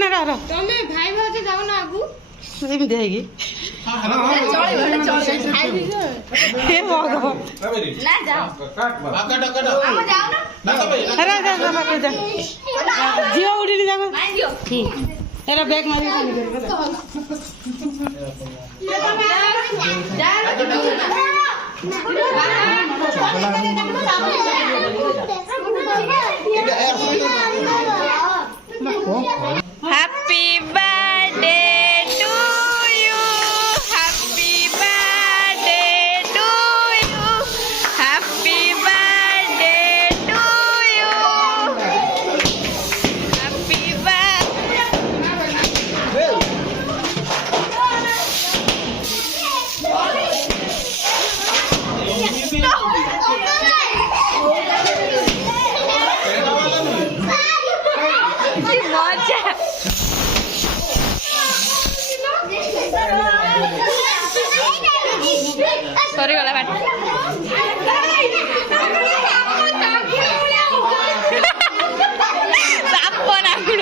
ନା ରହ ତମେ ଭାଇ ଭାଉଜ ଯାଉନ ଆଗୁ ଏମିତି ହେଇକି ହେ ଭଗବାନ ଝିଅ ଉଠିନି ଯାକ ଏରା ବ୍ୟାଗ ମାରି Happy birthday to you. Happy birthday to you. Happy birthday to you. Happy ସରିଗଲା ବାଟ ସାପ ନାଗୁଣ